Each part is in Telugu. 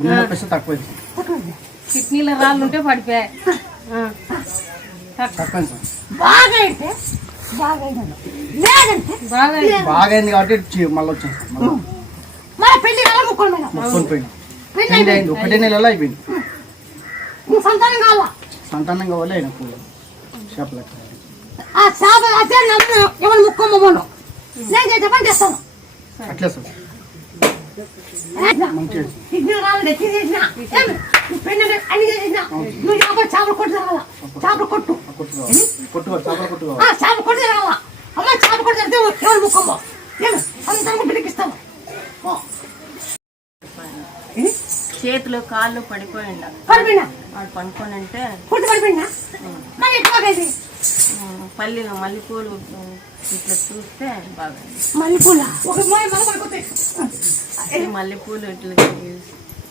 సార్ కిడ్నీలో రాళ్ళు ఉంటే పడిపోయాయి. తక్కువ. బాగా అయితే బాగా అయింది కాబట్టి మళ్ళీ వచ్చాను ఒకటే నెలలో అయిపోయింది. సంతానం కావాలా? సంతానం కావాలి అయినా పూలు. ఆ అదే ఎవరు ముక్కమ్మ నేను చేస్తాను. అట్లే సార్. చేపలు కొట్టు రావాలా చేపలు కొట్టు కొట్టు కావాలి కొట్టు కావాలి చేపల కొట్టు కావాలి ఆ చేపలు కొట్టు రావాలా అమ్మ చేపలు కొట్టు జరిగితే ఎవరు ముక్కమ్మ చేతులు కాళ్ళు పడిపోయిండ. పడిపోయినా వాడు పనుకొని అంటే కొట్టు పడిపోయినా మరి బాగైంది పల్లి మల్లెపూలు ఇట్లా చూస్తే బాగా మల్లెపూల? మల్లెపూలు ఇట్లా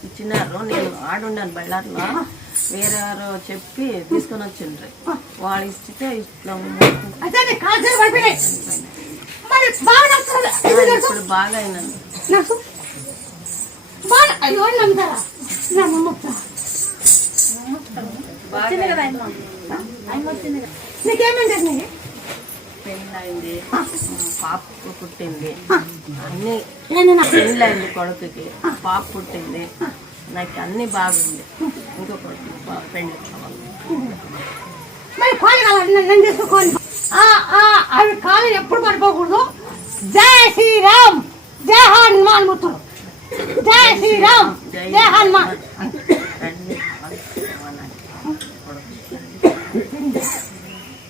ఇచ్చినారు. నేను ఆడుండాను బళ్ళార్లో. వేరే ఎవరో చెప్పి తీసుకొని వచ్చిండ్రు. వాళ్ళు ఇస్తే ఇట్లా? ఇప్పుడు బాగా అయినాను. బాగా అయ్యో అని నమ్ముతారా నా నమ్ముతా నీకేమేం జరిగినాయి పెళ్ళయింది పాప పుట్టింది అన్ని ఏమైనా పెళ్ళయింది కొడుకుకి. పాప పుట్టింది. నాకు అన్ని బాగుంది. ఇంకొకటి పా- పెళ్ళి మరి కాలు కావాలి. నేను- నేను చేసుకోవాలి అవి కాలు ఎప్పుడు పడిపోకూడదు. జై శ్రీరామ్. జై హనుమాన్ ముత్తుడు జై శ్రీరామ్. జై హనుమాన్.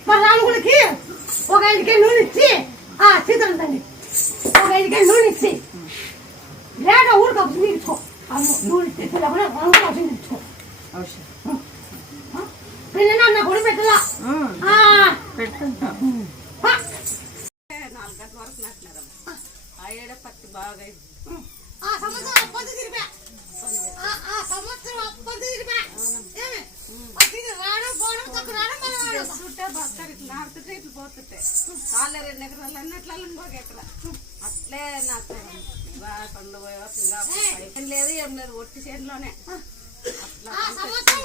మరి రాముడికి ఒక ఐదుకే నూనె ఇచ్చి ఆ సీతలు తండ్రి ఒక ఐదుకే నూనె ఇచ్చి లేక ఊరికి అప్పుడు నీరు ఇచ్చుకో ఆ నూనె ఇచ్చి లేకుండా రంగు అవసరం ఇచ్చుకో ఔషధం పండు ఏం లేదు ఏం లేదు ఒట్టి చేతిలోనే. అట్లా ఆ సంవత్సరం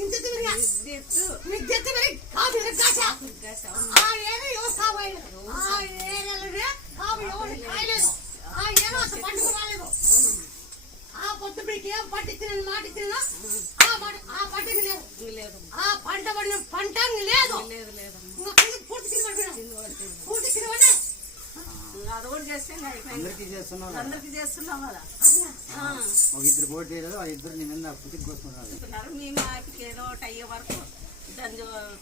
ఇంత తిరిగా విద్యుత్తు విద్యుత్ తిరిగి కాపు ఎరగాసా గ్యాస్ ఆ ఏదో ఎవరు కావాలి ఆ ఏరియాలోనే కాపు ఎవరు కాయలేదు ఆ ఏదో అసలు పండుగ రాలేదు ఆ పొద్దు మీకు ఏం పట్టించిన మాట ఇచ్చిన ఆ పంట ఆ పంటకి లేదు ఇంక లేదు ఆ పంట పడిన పంట లేదు లేదు లేదు ఇంకా కింద పూర్తి కింద పడిపోయినా పూర్తి కింద పడే ఇంకా అది కూడా చేస్తే ఇంకా అయిపోయింది అందరికీ చేస్తున్నాం కదా. అందరికి చేస్తున్నాం కదా ఆ, ఒక ఇద్దరు పోటీ చేయలేదు ఆ ఇద్దరు నీ మీద పుట్టికి కోసుకున్నారు చెప్తున్నారు మీ మాకి ఏదో ఒకటి అయ్యే వరకు దాని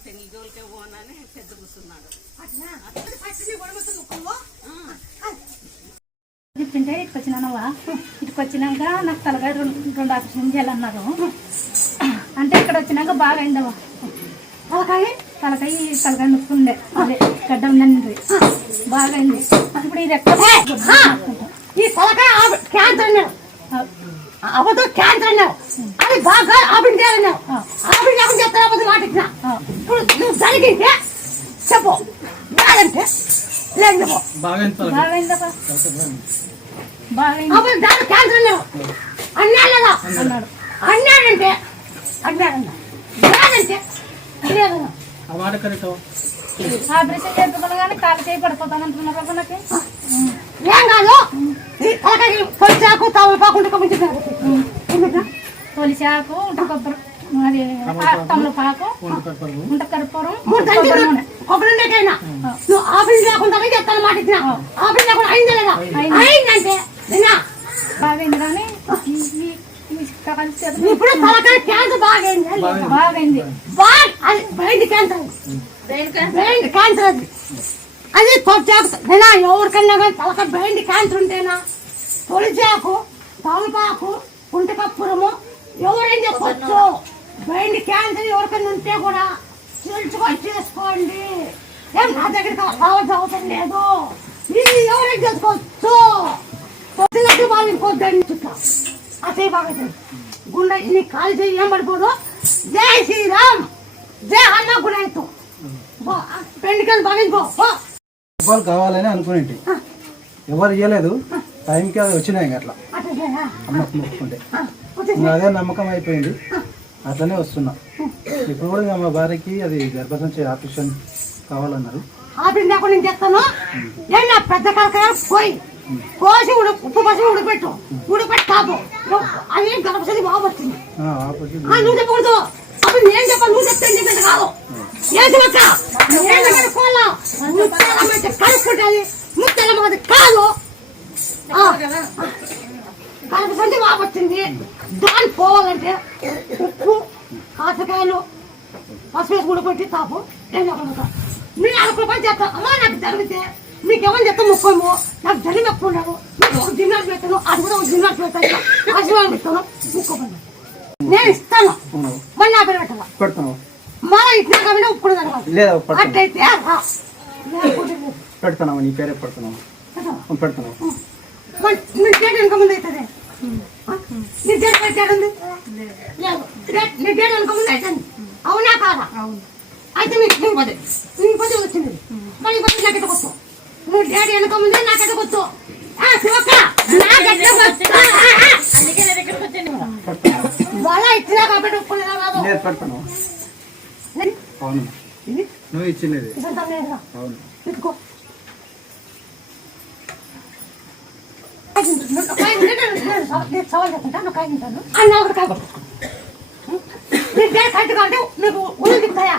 పెళ్ళి జోలికే పోనని పెద్ద కూర్చున్నాడు. అట్లా అది పట్టి పడిపోతుంది ఒక్కో చెప్పింటే ఇటుకు వచ్చినానవ్వా ఇటుకు వచ్చినాక నాకు తలకాయ రెండు రెండు ఆపరేషన్ చేయాలన్నారు అంటే ఇక్కడ వచ్చినాక బాగా అయిందవ్వ? తలకాయ తలకాయ తలకాయ నొప్పుండే అదే గడ్డ ఉందండి. బాగా అయింది. ఇప్పుడు ఇది ఈ తలకాయ క్యాన్సర్ అన్నావు. అబద్ధం క్యాన్సర్ అన్నావు. అది బాగా ఆపరేషన్ చేయాలన్నావు లేకుండా చెప్తాను అబద్ధం మాట ఇచ్చిన ఇప్పుడు నువ్వు జరిగింటే చెప్పు. లేదంటే లేదు అప్పుడు దాని క్యాన్సర్ అన్నావు. అన్నాడు లేదా అన్నాడు. అన్నాడంటే అన్నాడన్నా లేదంటే లేదన్నా ఆపరేషన్ చేయించుకున్నా కానీ కాలు చేయి పడిపోతాను అంటున్నారు నాకు. ఏం కాదు? కొంచాకు తమలపాకు తొలిచాకు ఉంట కొబ్బరి అది తమలపాకు ఉంట కర్పూరం కొబ్బరి ఉండేకైనా నువ్వు ఆఫీస్ లేకుండా చెప్తాను మాట ఇచ్చిన. ఆఫీస్ లేకుండా అయిందా లేదా? అయిందంటే. నిన్న. బాగా అయింది కానీ ఇప్పుడు తలకాయ క్యాన్సర్ బాగైంది బాగా అయింది. బాగా అది బ్రెయిన్ క్యాన్సర్ బ్రెయిన్ క్యాన్సర్ అది అది తొలిచాకు నేనా ఎవరికన్నా కానీ తలకాయ బ్రెయిన్ క్యాన్సర్ ఉంటేనా? తొలిచాకు తమలపాకు కుంటకప్పురము. ఎవరేం చెప్పొచ్చు బ్రెయిన్ క్యాన్సర్ ఎవరికైనా ఉంటే కూడా తెలుసుకొని చేసుకోండి. ఏం నా దగ్గరికి రావాల్సిన అవసరం లేదు? ఇది ఎవరైనా చేసుకోవచ్చు పొద్దున్నట్టు వాళ్ళు ఇంకొద్దని చుట్టా అదే బాగా గుండె నీ కాలు చేయి ఏం పడిపోదు? జై శ్రీరామ్. జై అన్న గుణాయితో రూపాయలు కావాలని అనుకునేటి. ఎవరు ఇవ్వలేదు టైంకి అది వచ్చినాయి అట్లా. అమ్మకు మొక్కుకుంటే అదే నమ్మకం అయిపోయింది. అట్లనే వస్తున్నా. ఇప్పుడు కూడా మా భార్యకి అది గర్భసంచి ఆపరేషన్ కావాలన్నారు. ఆపిన దాకా నేను చేస్తాను. నా పెద్ద కలకడ పోయి. కోసి ఉడ ఉప్పు పసి ఉడకపెట్టు ఉడకపెట్టి కాపు అది గడపసది బాగా ఆపరేషన్ ఆ, నువ్వు చెప్పకూడదు. అప్పుడు నేను చెప్పాలి నువ్వు చెప్తే కాదు. ఏం చెప్పక్క నేను కనుక్కోవాలా ముత్యాలమ్మ అయితే కనుక్కుంటుంది ముత్యాలమ్మ అది కాదు బాగా వచ్చింది. దాన్ని పోవాలంటే ఉప్పు కాసకాయలు పసుపు వేసి ఉడకపెట్టి తాపు. నేను మీరు పని చేస్తాను అమ్మా నాకు జరిగితే మీకు ఎవరు చెప్తా ముక్కోము నాకు జరిగి ఎక్కున్నాను మీకు ఒక జిన్నాడు పెట్టాను అది కూడా ఒక జిన్నాడు పెట్టాను ఆశీర్వాదం ముక్కోమని నేను ఇస్తాను. మళ్ళీ నా పెట్టాల పెడతాను. మళ్ళీ ఇట్లా కాబట్టి జరగాలి లేదా పెడతాను అట్టయితే రా. లేకపోతే లేదు. పెడతాను నీ పేరే పెడతాను పెట్టావా? పెడతాను మరి నీ డేట్ వెనక ముందు అవుతుంది. నీ డేట్ నీ వెనక ముందు అవుతుంది. అవునా కాదా? అయితే నీకు పది నీకు పది వచ్చింది? మరి పది నాకు ఎట్టకొచ్చు నువ్వు డేట్ వెనక ముందే నాకు ఎట్టకొచ్చు ఆ, శివక్క, నాకు ఎట్టకొచ్చు. ఆ, ఆ, ఆ. వాళ్ళ ఇచ్చినా కాబట్టి ఒప్పుకునేదా కాదు లేదు పెడతాను నేను- అవును. ఇది? నువ్వు ఇచ్చినది. అవును. సవాల్ చెప్తాను ఐదు నిమిషాలు అన్న ఒకటి కాదు. నీకు డేట్ కరెక్ట్ అంటే నీకు ఉలు తిప్పుతాయా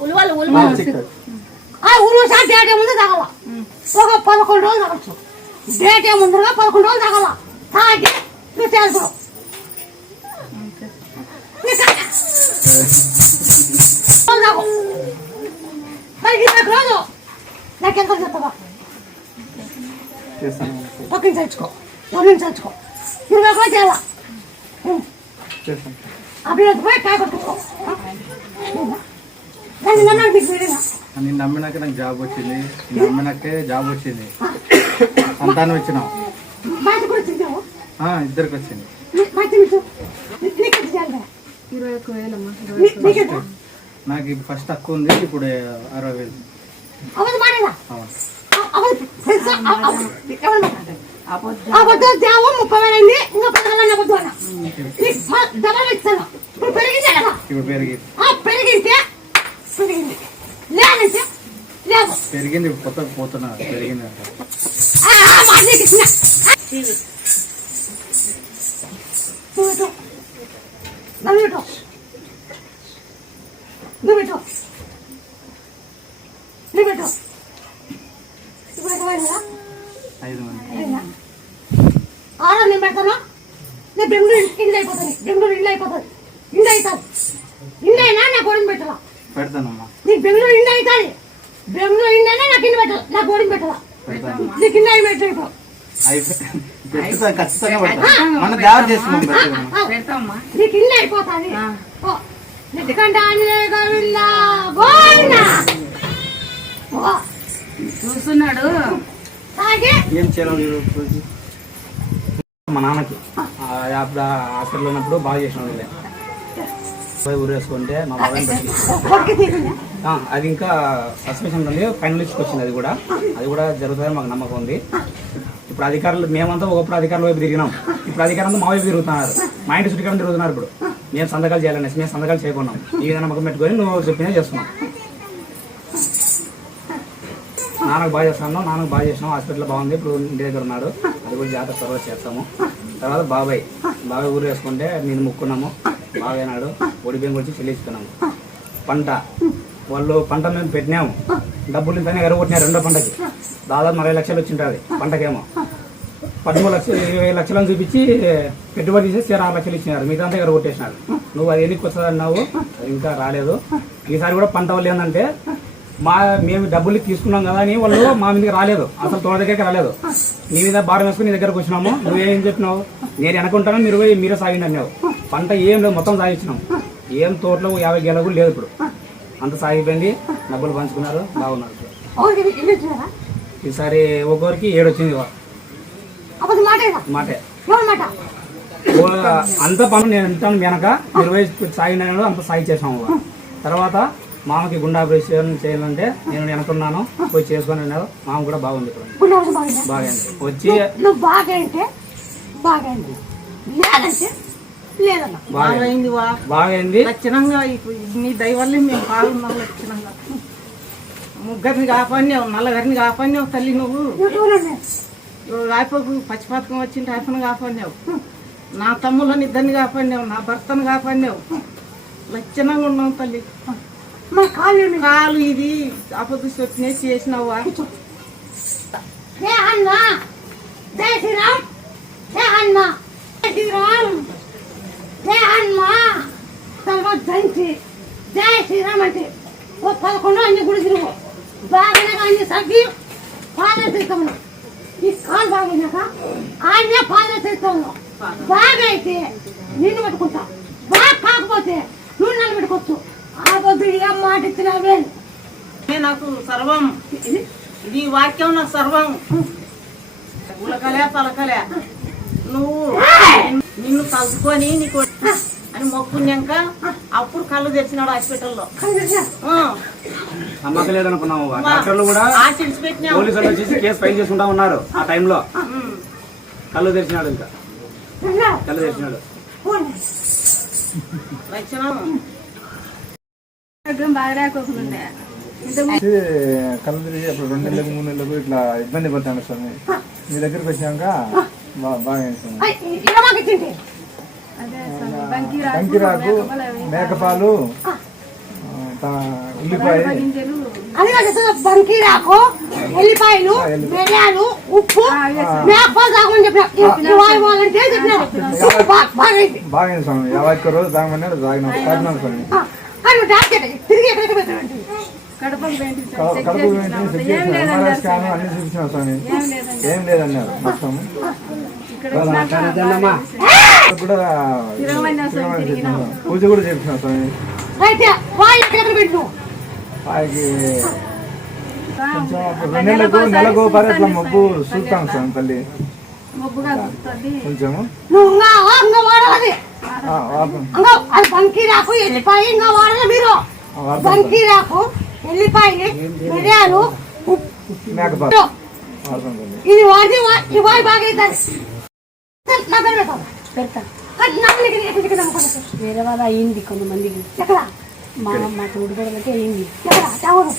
ఉల్వాలు ఆ, ఉల్వాలు చిక్కదు. ఆ ఉలు సార్ డేట్ ఏముంది తగల ఒక పదకొండు రోజులు తగలచ్చు డేట్ ఏముందిగా పదకొండు రోజులు తగల తాగి నువ్వు రోజు నాకెంత నుంచి తెచ్చుకో ఒక నుంచి తెచ్చుకో ఇరవై రోజు చేయాలా అభివృద్ధి పోయి కాయ మీరేనా నేను నమ్మినాక నాకు జాబ్ వచ్చింది నమ్మినాకే జాబ్ వచ్చింది సంతానం ఇచ్చినావు కూడా ఇద్దరికి వచ్చింది మంచి మిచ్చు నీకు చేయాలి ఇరవై ఒక్క వేలమ్మా నీకెంత నాకు ఇప్పుడు ఫస్ట్ తక్కువ ఉంది ఇప్పుడు అరవై వేలు. అవదు మాడేదా అవును. అవదు తెలుసా? ఎవరు మాట్లాడారు అబద్ధం అబద్ధం తేవు? ముప్పై వేలు అయింది ఇంకా పదకొండు అబద్ధం అన్న నీకు మా డబ్బులు ఇస్తాను ఇప్పుడు పెరిగిందే కదా? ఇప్పుడు పెరిగింది. లేదంటే లేదు. పెరిగింది ఇప్పుడు కొత్తగా పోతున్నా పెరిగింది అంట. ఎంత పోయిందా? ఐదు మంది. పోయిందా? ఆడ నేను పెడతాను? నేను బెంగళూరు ఇండి అయిపోతుంది. బెంగళూరు ఇండి అయిపోతుంది. ఇండి అవుతాను ఇండి అయినా నా గోడిని పెట్టాలా? పెడతానమ్మా. నీకు బెంగళూరు ఇండి అవుతుంది బెంగళూరు ఇండి అయినా నాకు ఇండి పెట్టాలి? నా గోడిని పెడతాను. నీకు ఇండి అయిపోయి ఖచ్చితంగా మన దారి చేస్తున్నాం అయిపోతుంది. ఎందుకంటే ఆంజనేయ చూస్తున్నాడు. తాగి. ఏం చేయాలి? మా నాన్నకి. ఆ, అప్పుడు హాస్పిటల్ ఉన్నప్పుడు బాగా చేసిన వాళ్ళే. పోయి ఊరేసుకుంటే మా ఆ, అది ఇంకా సస్పెన్షన్ ఉంది. ఫైనలిస్ట్కి వచ్చింది అది కూడా. అది కూడా జరుగుతుందని మాకు నమ్మకం ఉంది. ఇప్పుడు అధికారులు మేమంతా ఒకప్పుడు అధికారుల వైపు తిరిగినాం. ఇప్పుడు అధికారులు మా వైపు తిరుగుతున్నారు. మా ఇంటి చుట్టుకారం తిరుగుతున్నారు ఇప్పుడు. మేము సంతకాలు చేయాలనేసి మేము సంతకాలు చేయకున్నాం ఈ విధంగా నమ్మకం పెట్టుకొని నువ్వు చెప్పినా చేస్తున్నాం నాన్నకు బాగా చేస్తున్నాం నాన్నకు బాగా చేసినాం. హాస్పిటల్ బాగుంది ఇప్పుడు ఇంటి దగ్గర ఉన్నాడు. అది కూడా జాతర తర్వాత చేస్తాము. తర్వాత బాబాయ్. బాబాయ్ ఊరు వేసుకుంటే నేను ముక్కున్నాము. బాబాయ్ నాడు ఒడి గురించి చెల్లించుకున్నాము. పంట. వాళ్ళు పంట మేము పెట్టినాము. డబ్బులు ఇంతనే ఎరగొట్టినారు రెండో పంటకి. దాదాపు నలభై లక్షలు వచ్చింటుంది పంటకేమో. పదమూడు లక్షలు ఇరవై లక్షలను చూపించి పెట్టుబడి తీసేసి ఆరు లక్షలు ఇచ్చినారు. మిగతా ఎరగొట్టేసినారు నువ్వు అది ఎన్నికి వస్తుంది అన్నావు? అది ఇంకా రాలేదు. ఈసారి కూడా పంట వాళ్ళు ఏంటంటే మా మేము డబ్బులు తీసుకున్నాం కదా అని వాళ్ళు మా మీదకి రాలేదు. అసలు తోట దగ్గరికి రాలేదు. నీ మీద భారం వేసుకుని నీ దగ్గరకు వచ్చినాము. నువ్వేం చెప్పినావు? నేను వెనకుంటాను మీరు మీరే సాగిండి అన్నావు. పంట ఏం లేదు మొత్తం సాగించినాం. ఏం తోటలో యాభై గేల కూడా లేదు ఇప్పుడు. అంత సాగిపోయింది డబ్బులు పంచుకున్నారు. బాగున్నారు. ఈసారి ఒక్కొక్కరికి ఏడు వచ్చింది మాటే అంత పనులు నేను ఉంటాను వెనక ఇరవై సాగినాను అంత సాగి చేసాము. తర్వాత మామకి గుండె ఆపరేషన్ చేయాలంటే నేను వెనకున్నాను పోయి చేసుకొని అన్నారు మామ కూడా బాగుంది ఇప్పుడు. బాగా వచ్చి బాగా లేదన్నా బాగైంది వా. బాగైంది? లక్షణంగా నీ మేము బాగున్నాం లక్షణంగా. ముగ్గురిని కాపాడినావు నల్లగారిని కాపాడినావు తల్లి నువ్వు? రాయపకు పచ్చిపాతకం వచ్చిన రాయపను కాపాడినావు. నా తమ్ముళ్ళని ఇద్దరిని కాపాడినావు నా భర్తను కాపాడినావు. లక్షణంగా ఉన్నావు తల్లి? కాలు ఇది అపదృష్టి వచ్చినాయి చేసినావా? అన్న జై శ్రీరామ్ జై అన్న జై శ్రీరామ్ జై హనుమ. తర్వాత దంచి జై శ్రీరామ్ అంటే ఓ పదకొండు అన్ని గుడి తిరుగు. బాగానే అన్ని సగ్గి తీస్తాము ఈ కాలు బాగైనాక ఆయన తీస్తాము బాగా అయితే నిన్ను పెట్టుకుంటా. బాగా కాకపోతే నువ్వు నన్ను పెట్టుకోవచ్చు ఆ పొద్దు ఏం మాట ఇచ్చినావే నాకు సర్వం. నీ వాక్యం నాకు సర్వం. ఉలకలే తలకలే నువ్వు నిన్ను కలుసుకొని నీకు అని మొక్కున్నాక అప్పుడు కళ్ళు తెరిచినాడు హాస్పిటల్లో. డాక్టర్లు కూడా ఆశించి పెట్టినావు పోలీసులు వచ్చేసి కేసు ఫైల్ చేసుకుంటా ఉన్నారు ఆ టైంలో. కళ్ళు తెరిచినాడు ఇంకా. కళ్ళు తెరిచినాడు. కళ్ళు తిరిగి అప్పుడు రెండు నెలలకు మూడు నెలలకు ఇట్లా ఇబ్బంది పడతాను స్వామి. మీ దగ్గరికి వచ్చాక బా- బాగా స్వామి. ఇలా మాకు ఇచ్చింది అదే స్వామి బంకి కంకిరాకు మేకపాలు ఉల్లిపాయ. బంకీరాకు ఎల్లిపాయలు మిరియాలు ఉప్పు. మేకపాలు తాగమని చెప్పిన. బాగా స్వామి. యాభై ఒక్క రోజు తాగమన్నాడు తాగినాం. స్వామి. కడుపు ఏం లేదన్నారు మొత్తం పూజ కూడా చేపించినాం స్వామి. కొంచెం నెలకు నెలకు మబ్బు స్వామి. చూస్తాం స్వామి తల్లి. కొంచెము. బంకీరాకు ఎల్లిపాయలు మిరియాలు మేకపాలు ఇది వాడి వాడి బాగా అవుతుంది నా పేరు నాకు నీకు వేరే వాళ్ళ అయ్యింది కొంతమందికి. ఎక్కడ మా మా అయ్యింది ఎక్కడ? ఎవరు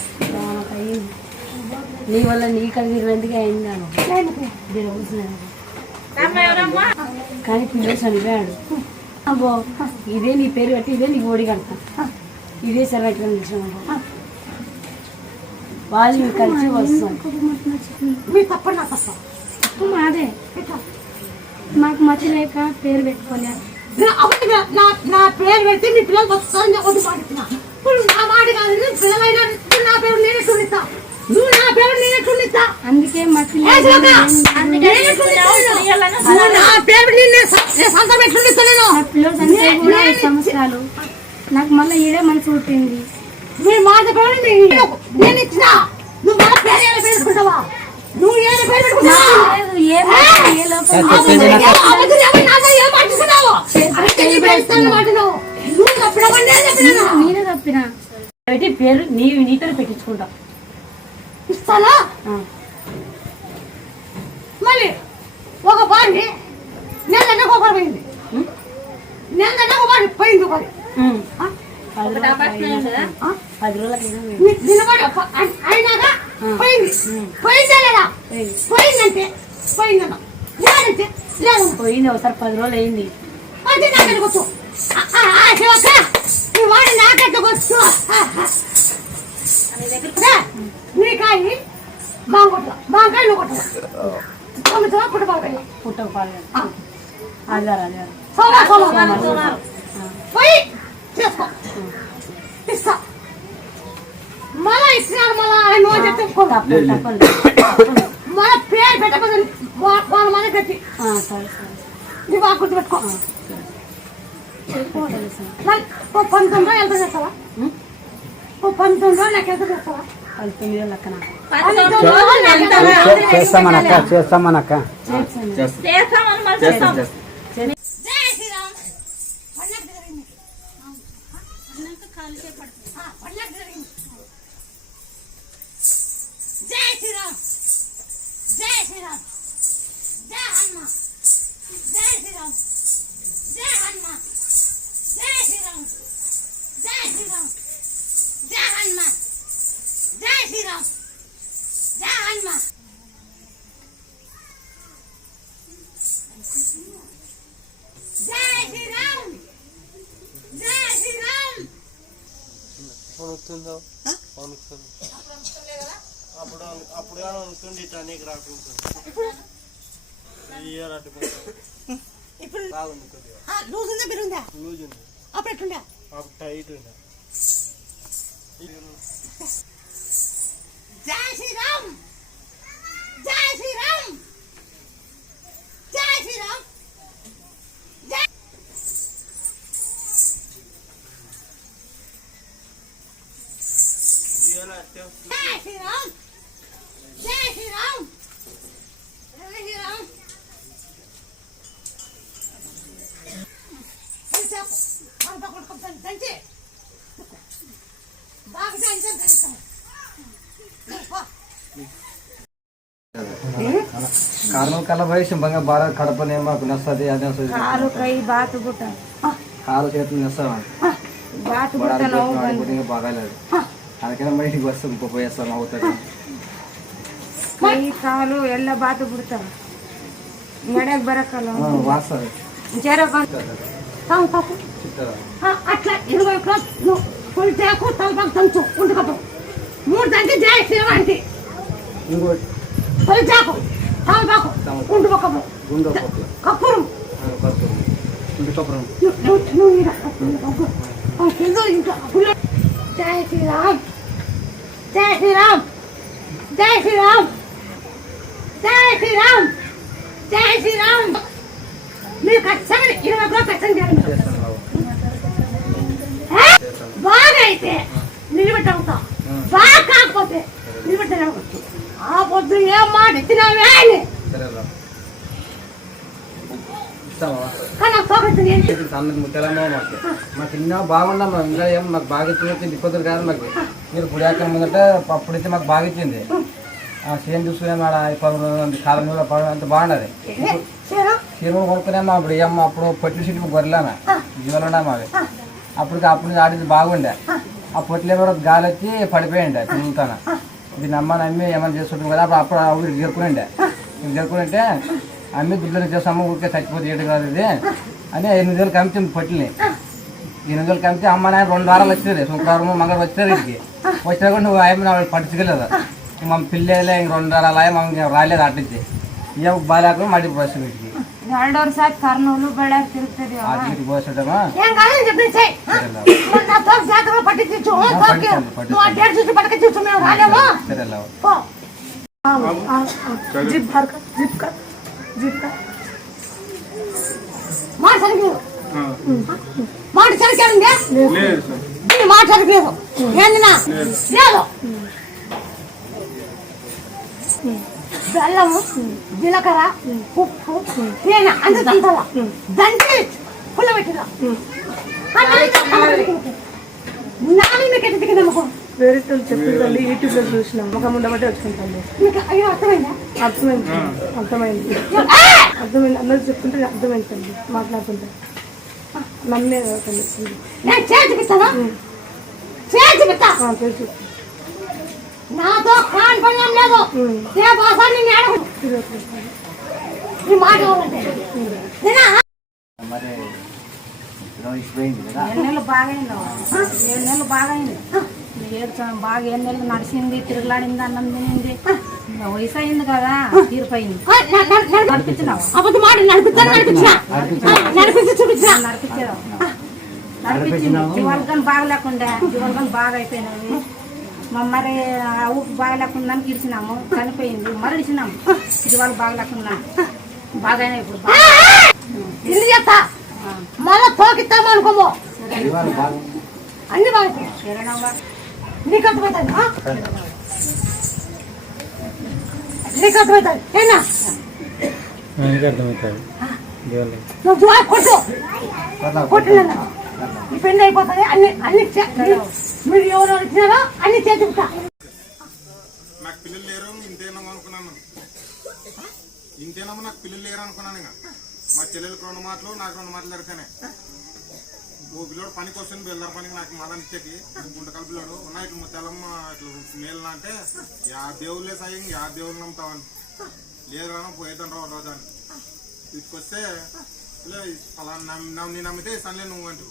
నాకు అయ్యింది నీ వల్ల నీ కలిగినందుకే అయింది? నాకు దేనికి? దీని కూర్చున్నాను కానీ పిల్లలు చనిపోయాడు. అబ్బో. ఇదే నీ పేరు పెట్టి ఇదే నీకు ఓడి కడతా. ఇదే సర్వైకల్ నిలిచిన వాళ్ళు కలిసి వస్తాం. మీ తప్ప నా తప్ప మాదే? మాకు మతి లేక పేరు పెట్టుకోలే. నా- అవును నా- నా పేరు పెడితే మీ పిల్లలు వస్తారని ఒకటి పాడుతున్నా ఇప్పుడు నా మాట కాదు పిల్లలైనా నా పేరు నేనే చూడిస్తా నువ్వు నా పేరు నేనే చూడిస్తా అందుకే నా పేరు నిన్నే నేను సొంతం పిల్లలు చనిపోయి ఐదు సంవత్సరాలు. నాకు మళ్ళీ ఈడే మనసు పుట్టింది. మీ మాట నేను ఇచ్చిన. నువ్వు మన పేరు పెట్టుకుంటావా? నాతో నేను. నేనే తప్పిన పెట్టి పేరు నీ నీ పేరు పెట్టించుకుంటా ఇస్తానా. మళ్ళీ ఒక బాండి నెల ఒకటి పోయింది నెల ఒకటి పోయింది ఒకటి? పది రోజులకి ఒక- అయినాక పోయింది. పోయిందే లేదా పోయింది. పోయిందంటే? పోయిందన్న లేదంటే? లేదన్న పోయింది ఒకసారి పది రోజులు అయింది. ఆ, శివక్క ఈ వాడి ఆ. రే, నీ కాయి మాంగొట్ల మాంకాయ నువ్వు తొమ్మిది పుట్టపాలకాయ ఆధార్ సోమవారం సోమవారం. పోయి చేసుకో ఇస్తా మళ్ళా ఇచ్చినాడు మళ్ళా ఆయన నువ్వు చెప్తే తప్పదు మళ్ళా పేరు పెట్టకపోతే వాళ్ళ మన గట్టి ఆ, సరే సరే. నీ నన్ను ఓ పంతొమ్మిది రోజులు ఎంత చేస్తావా? ఓ పంతొమ్మిది రోజులు నాకు ఎంత చేస్తావా? పంతొమ్మిది శ్రీరామ్ పండగ జరిగింది ఆ, పండగ జరిగింది జై శ్రీరామ్ జై శ్రీరామ్ జై హనుమ జై శ్రీరామ్ జై హనుమాన్ జై శ్రీరామ్ జై శ్రీరామ్ జై హనుమాన్ జై శ్రీరామ్ జై హనుమాన్ జై శ్రీరామ్ జై శ్రీరామ్ వస్తుందో వణుకుతుంది అప్పుడు అప్పుడు కానీ వణుకుతుంది ఇట్లా నీకు ఈ ఇయర్ అటు ఇప్పుడు? బాగుంది కొద్దిగా. ఆ, లూజ్ ఉందా మీరు ఉందా? లూజ్ ఉంది. అప్పుడు ఎట్లుందా? అప్పుడు టైట్ ఉంది జై శ్రీరామ్! జై శ్రీరామ్! జై శ్రీరామ్! వస్తుంది. జై శ్రీరామ్! కారణం కల భవిష్యం బంగా బాగా కడపనే మాకు నస్తుంది అది నస్తుంది కాలు కై బాతు గుట్ట కాలు చేతులు నస్తాం బాతు గుట్ట నవ్వు బాగాలేదు అందుకనే బయటికి వస్తాం ఇంకో పోయేస్తాం అవుతుంది ಕೈ ಕಾಲು ಎಲ್ಲ ಬಾತು ಬಿಡ್ತಾವ ನಡೆಯಕ್ ಬರಕ್ಕಲ್ಲ వాస్తుంది ಜ್ವರ తాగు, తాగు. ఆ, అట్లా ఇరవై క్లాస్ నువ్వు ఫుల్ చేకు తలపాకు తంచు ఉండుకోపు మూడు దంచి జై శ్రీరామ్ అంటే ఇంకోటి ఫుల్ చేకు తలపాకు ఉండుకోపు గుండె పప్పులు కప్పురం ఇంటి కప్పురం నువ్వు నువ్వు- నువ్వు ఈడ కప్పు. ఆ, కింద ఇంకా కప్పులు. జై శ్రీరామ్ జై శ్రీరామ్ జై శ్రీరామ్ జై శ్రీరామ్! జై శ్రీరామ్! మీరు ఖచ్చితంగా ఇరవై క్లాస్ ఖచ్చితంగా? బాగా అయితే నిలబెట్టవుతా బాగా కాకపోతే నిలబెట్టవచ్చు ఆ పొద్దు ఏం మాట ఎత్తినావే అని మాకు. ఇన్నా బాగున్నాం ఇంకా ఏం మాకు బాగా ఇచ్చింది ఇబ్బందులు కాదు మాకు. మీరు పుడియాక ముందట అప్పుడైతే మాకు బాగా ఇచ్చింది. సేమ్ చూసుకునే మన కాలం మీద పడడం అంత బాగున్నది? చీరలు కొనుక్కునేమా అప్పుడు ఏమో అప్పుడు పొట్టి సిటీ గొర్రెలానా? జీవన మావి. అప్పుడు అప్పుడు ఆడింది బాగుండే. ఆ. పొట్లు ఏమో గాలి వచ్చి పడిపోయిండే తిరుగుతాన ఇది నమ్మ నమ్మి ఏమైనా చేస్తుంటాం కదా అప్పుడు అప్పుడు అవి జరుపుకుండే ఇది జరుపుకుంటే అమ్మి దుడ్లు చేస్తాము ఊరికే చచ్చిపోతే ఏడు కాదు ఇది. అని ఎనిమిది వేలు కమిచింది పొట్టిని ఎనిమిది వేలు కమిచి అమ్మ నాయన రెండు వారాలు వచ్చారు శుక్రవారం మంగళవారం వచ్చారు ఇంటికి వచ్చినా కూడా నువ్వు ఆయన పట్టించుకోలేదు. మా పిల్లలే ఇంక రెండు వారాలు అయ్యా మాకు రాలేదు అట్టించి ఇక బాగాలేక మళ్ళీ బస్సు వీటికి ಎರಡೂವರೆ ಸಾತ್ ಕರ್ನೂಲು ಬಳ್ಳಾರಿ ತಿರುಗ್ತದೆ ఆ వీటికి పోసేటమా ఏం కాదని చెప్పి చెయ్యి మరి నా తోక జాతర పట్టించు తోకి పట్టించండి, నువ్వు ఆ డేట్ చూసి పట్టుకు చూసు మేము రాలేమో సరే పో ಜಿಪ್ ಹರ್ಕ ಜಿಪ್ ಕ ಜಿಪ್ ಕ మాట సరిగ్లేదు మాట సరిగ్గా లేదు సార్ దీని మాట సరిగ్లేదు ఏందినా లేదు బెల్లము జీలకర్ర ఉప్పు తేనె అంత దంతల దంచి పుల్ల పెట్టిన నాని మీకు ఎట్లా దిగింది నమ్మకం వేరే చెప్పిందండి యూట్యూబ్లో చూసినాం. ఒక ముందు బట్టి వచ్చుకుంటాను మీకు అయ్యో అర్థమైందా? అర్థమైంది. అర్థమైంది! అర్థమైంది. అందరూ చెప్తుంటే అర్థమైందండి మాట్లాడుతుంటే. నమ్మే తెలుస్తుంది నేను చేసి పెట్టాను చేసి పెట్టా తెలుసు నాతో లేదు. ఏ భాష నేను అడగను ఈ మాట మరి ఇచ్చిపోయింది కదా. ఏడు నెలలు బాగా అయింది ఏడు నెలలు బాగా అయింది ఏడ్చాం బాగా ఏడు నెలలు నడిచింది తిరగలాడింది అన్నం తినింది. వయసు అయింది కదా తీరిపోయింది నడిపించినావు? నడిపించింది. జీవాలు బాగా లేకుండా జీవాలు కానీ బాగా అయిపోయినాయి మరి ఆ ఊపు బాగా లేకుండా ఇడిచినాము చనిపోయింది. మరి ఇడిచినాము. జీవాలు బాగా లేకుండా బాగా ఇప్పుడు బాగా. ఇల్లు చేస్తా. మళ్ళా తోకిస్తాము అనుకోమో. బాగా అన్ని బాగా. సరేనవ్వా నీకు అర్థమవుతుంది ఆ? నీకు అర్థమవుతుంది. ఏనా? నువ్వు జువా కొట్టు. కొట్టిన ఈ పెళ్ళి అయిపోతుంది. అన్ని అన్ని చే- మీరు ఎవరు వచ్చినారో అన్ని చేతిపుతా నాకు పిల్లలు లేరు ఇంతేనమ్మా అనుకున్నాను. ఇంతేనమ్మా నాకు పిల్లలు లేరు అనుకున్నాను ఇంకా. మా చెల్లెలకు రెండు మాటలు నాకు రెండు మాటలు ఎరకనే ఓ పిల్లడు పనికి వస్తుంది బెల్లార పనికి నాకు మదన్ ఇచ్చేకి గుంటకల్ పిల్లోడు ఉన్నాయి ఇట్లా తెల్లమ్మ ఇట్లా మేలు అంటే యా దేవుళ్ళే సాయం యా దేవుళ్ళు నమ్ముతావని. లేదు రాను పోయేదాన్ని రావు రోజు అని. తీసుకొస్తే ఇలా అలా నమ్మి నమ్మి నమ్మితే ఇస్తానులే నువ్వు అంటూ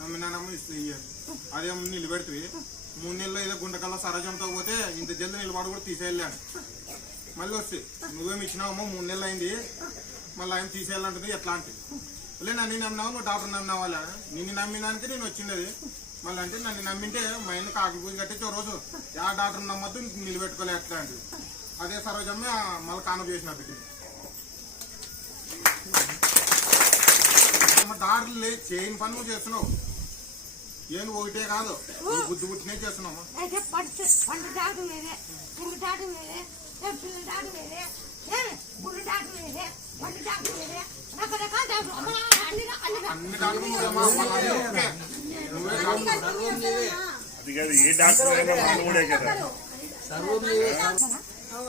నమ్మినా నమ్మి ఇస్తే ఇయ్యాలి. అదేం నిలబెడుతుంది మూడు నెలలు ఏదో గుంటకల్లా సరజంతో పోతే ఇంత జల్ది నిలబడి కూడా తీసేయాలి మళ్ళీ వస్తే నువ్వేమి ఇచ్చినావమ్మో? మూడు నెలలు అయింది. మళ్ళీ ఆయన తీసేయాలంటుంది ఎట్లా అంటే లే నన్ను నమ్మినావు నువ్వు డాక్టర్ నమ్మినావు? నిన్ను నమ్మినానికి నేను వచ్చినది మళ్ళీ అంటే నన్ను నమ్మింటే మా ఇంట్లో కాకి పూజ కట్టించి ఒక రోజు. యా డాక్టర్ నమ్మద్దు నిలబెట్టుకోలే ఎట్లా అంటే అదే సరోజమ్మ మళ్ళీ కాను చేసిన బిడ్డని డాక్టర్లు చేయని పని నువ్వు చేస్తున్నావు. ఏం ఒకటే కాదు. నువ్వు బుద్ధి పుట్టినే చేస్తున్నావు? అయితే పడుతు పండు డాటు వేరే పుండు డాటు వేరే ఏ పిల్ల డాటు వేరే ఏ పుండు డాటు వేరే పండు డాటు వేరే రకరకాల డాటు అన్ని అన్ని అదే కాదు ఏ డాక్టర్ కూడా కదా రకాలు.